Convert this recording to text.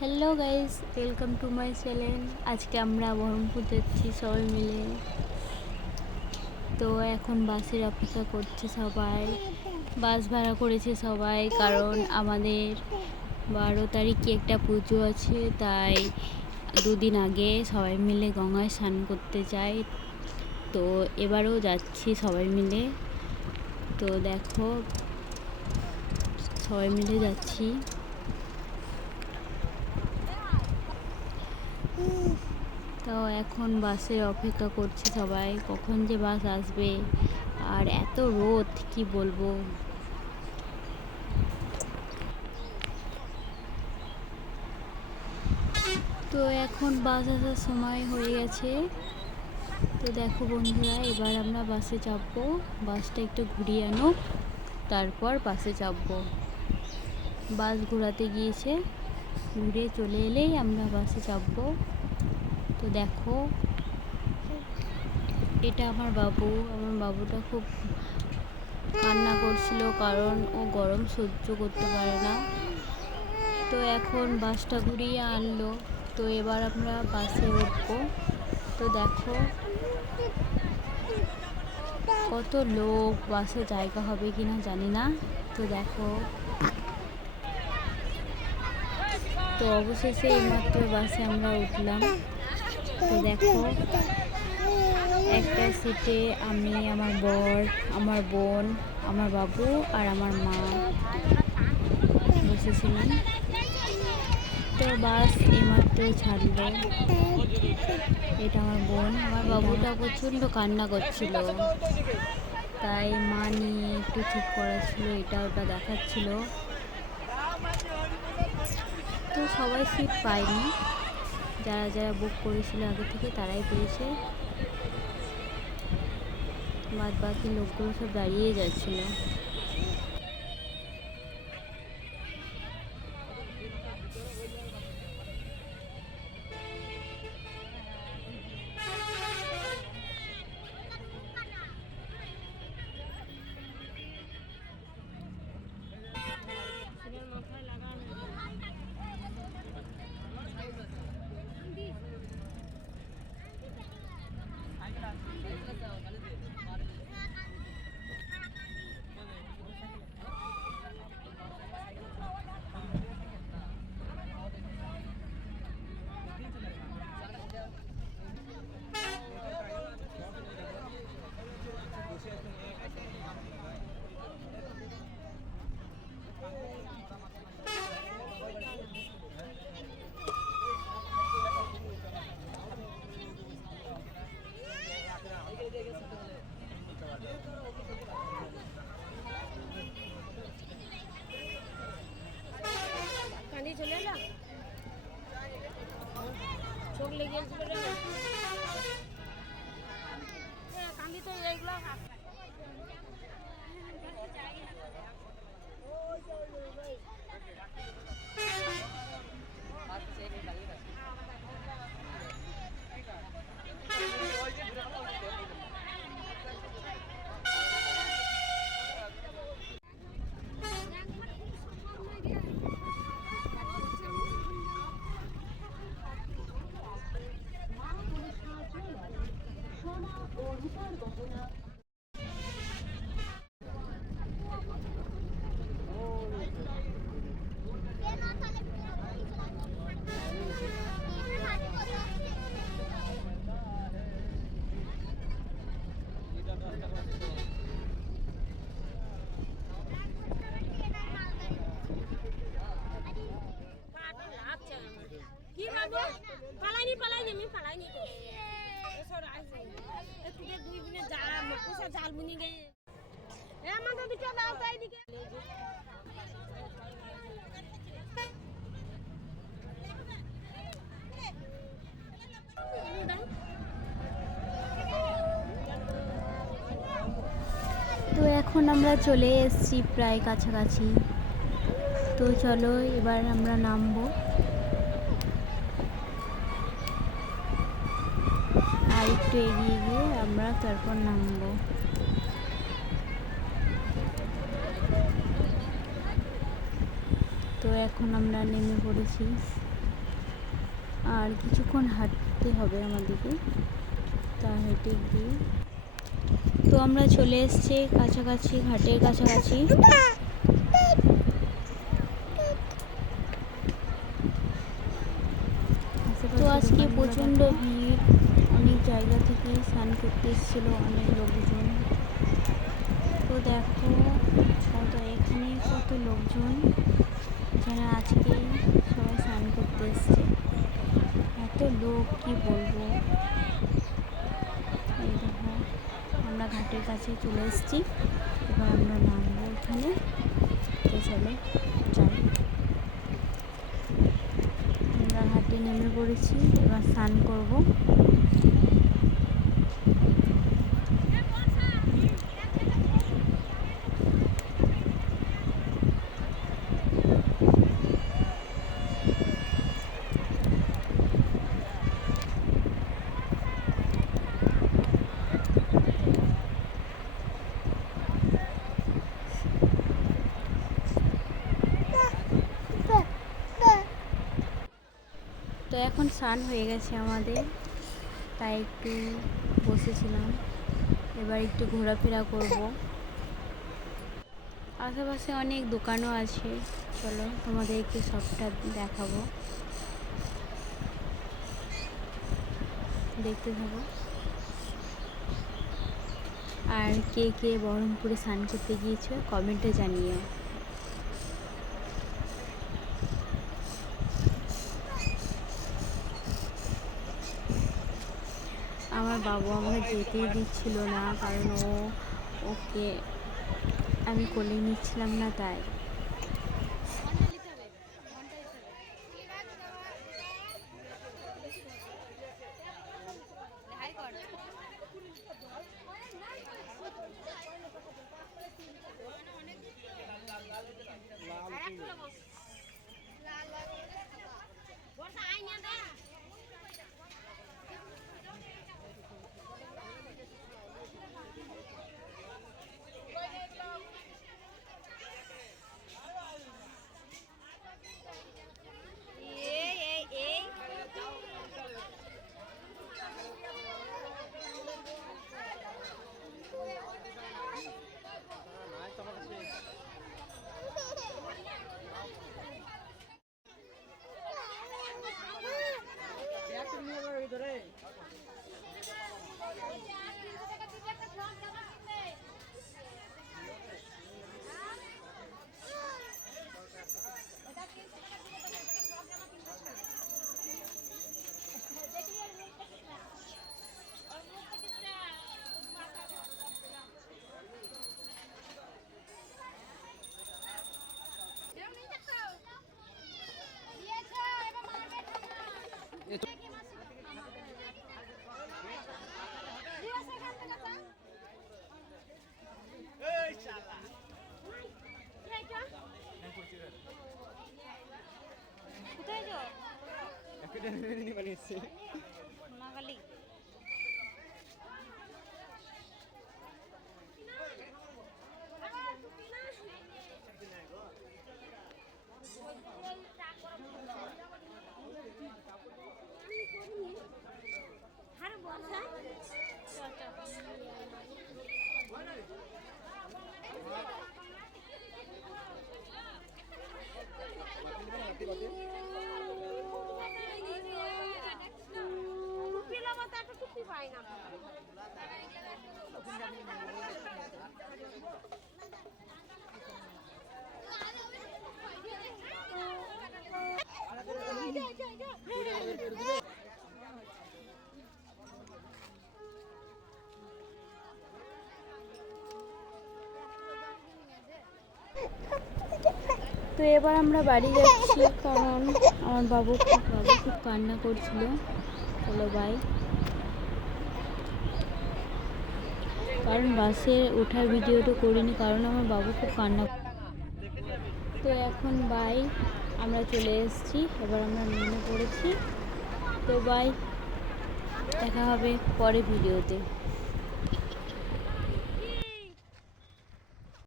Hello guys, welcome to my channel. আজকে আমরা বহরমপুর যাচ্ছি সবাই মিলে। তো এখন বাসের অপেক্ষা করছে সবাই। বাস ভাড়া করেছে সবাই, কারণ আমাদের 12 তারিখে একটা পুজো আছে, তাই দুদিন আগে সবাই মিলে গঙ্গায় স্নান করতে যাই। তো এবারেও যাচ্ছি সবাই মিলে। তো দেখো, সবাই মিলে যাচ্ছি। তো এখন বাসের অপেক্ষা করছি সবাই, কখন যে বাস আসবে। আর এত রোদ, কি বলবো। তো এখন বাস আসার সময় হয়ে গেছে। তো দেখো বন্ধুরা, এবার আমরা বাসে চাপবো। বাসটা একটু ঘুরিয়ে আনো, তারপর বাসে চাপবো। বাস ঘোরাতে গিয়েছে, ঘুরে চলে এলেই আমরা বাসে চাপবো। তো দেখো, এটা আমার বাবুটা খুব কান্না করছিল, কারণ ও গরম সহ্য করতে পারে না। তো এখন বাসটা ঘুরিয়ে আনলো, তো এবার আমরা বাসে উঠবো। তো দেখো কত লোক, বাসে জায়গা হবে কিনা জানি না। তো দেখো, তো অবশেষে এইমাত্র বাসে আমরা উঠলাম। তো দেখো, একটা সিটে আমি, আমার বর, আমার বোন, আমার বাবু আর আমার মা বসেছিলাম। তো বাস এইমাত্র ছাড়লো। এটা আমার বোন। আমার বাবুটা প্রচণ্ড কান্না করছিল, তাই মা নিয়ে একটু চুপ করা ছিল, এটা ওটা দেখাচ্ছিল। তো সবাই সিট পায়নি, যারা যারা বুক করেছিল আগে থেকে তারাই পেয়েছে। বাদ বাকি লোকগুলো সব দাঁড়িয়ে যাচ্ছিল। চলে এলো, চোখ লেগে কান্দি তো এইগুলো। পালাইনি আমি পালাইনি তো দুই দিনে জাল বুনি গে আমাদের দিকে দাও তাই দিকে। তো এখন আমরা চলে এসেছি প্রায় কাছাকাছি। তো চলো এবার আমরা নামবো, আর একটু এগিয়ে গিয়ে আমরা তারপর নামবো। তো এখন আমরা নেমে পড়েছি। আর কিছুক্ষণ হাঁটতে হবে আমাদেরকে, তা হেঁটে গিয়ে তো আমরা চলে এসেছি কাছাকাছি, ঘাটের কাছাকাছি। তো আজকে প্রচণ্ড ভিড়, অনেক জায়গা থেকে স্নান করতে এসেছিল অনেক লোকজন। তো দেখো কত এখানে কত লোকজন, যেন আজকে সবাই স্নান করতে এসছে। এত লোক কি বলবো। এই দেখো আমরা ঘাটের কাছে চলে এসেছি, এবার আমরা নামবো এখানে। তো চলো যাই, আমরা ঘাটে নেমে পড়েছি, এবার স্নান করবো। তো এখন স্নান হয়ে গেছে আমাদের, তাই একটু বসেছিলাম, এবার একটু ঘোরাফেরা করব। আশেপাশে অনেক দোকানও আছে, চলো তোমাদেরকে সবটা দেখাবো, দেখতে থাকো। আর কে কে বহরমপুরে স্নান করতে গিয়েছো কমেন্টে জানিও। আমার বাবু আমাকে যেতেই দিচ্ছিল না, কারণ ওকে আমি কোলে নিচ্ছিলাম না, তাই। তো এবার আমরা বাড়ি যাচ্ছি, কারণ আমার বাবু খুব কান্না করছিল। চলো বাই। কারণ বাসে ওঠার ভিডিওটা করিনি, কারণ আমার বাবু খুব কান্না। তো এখন বাই, আমরা চলে এসেছি, এবার আমরা নেমে পড়েছি। তো বাই, দেখা হবে পরে ভিডিওতে।